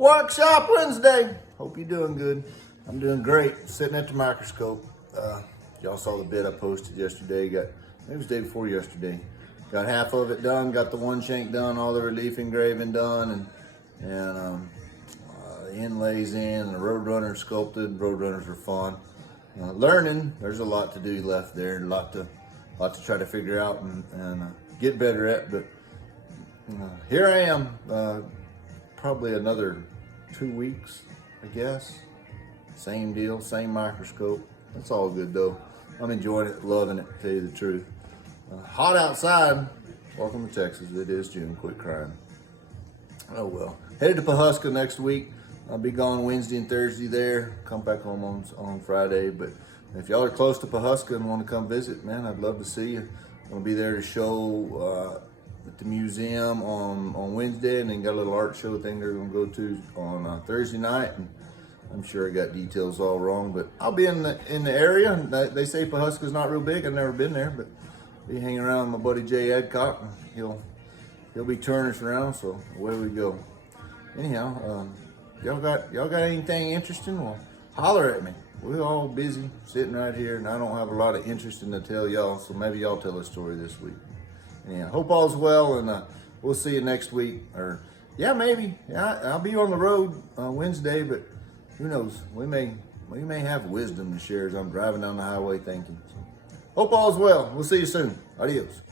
Workshop Wednesday. Hope you're doing good. I'm doing great. Sitting at the microscope. Y'all saw the bit I posted yesterday. Maybe it was the day before yesterday. Got half of it done. Got the one shank done. All the relief engraving done, and the inlays in. And the roadrunners sculpted. Roadrunners are fun. Learning. There's a lot to do left there. A lot to try to figure out and get better at. But here I am. Probably another 2 weeks, I guess. Same deal, same microscope. That's all good though. I'm enjoying it, loving it, to tell you the truth. Hot outside. Welcome to Texas. It is June. Quit crying. Oh well. Headed to Pawhuska next week. I'll be gone Wednesday and Thursday there. Come back home on Friday. But if y'all are close to Pawhuska and want to come visit, man, I'd love to see you. I'm gonna be there to show at the museum on Wednesday, and then got a little art show thing they're gonna go to on Thursday night. And I'm sure I got details all wrong, but I'll be in the area. They say Pawhuska's not real big. I've never been there, but I'll be hanging around with my buddy Jay Adcock. And he'll be turning us around. So away we go. Anyhow, y'all got anything interesting? Well, holler at me. We're all busy sitting right here, and I don't have a lot of interesting to tell y'all. So maybe y'all tell a story this week. Yeah, hope all's well, and we'll see you next week. Or yeah, maybe. Yeah, I'll be on the road Wednesday, but who knows? We may have wisdom to share as I'm driving down the highway thinking. So, hope all's well. We'll see you soon. Adios.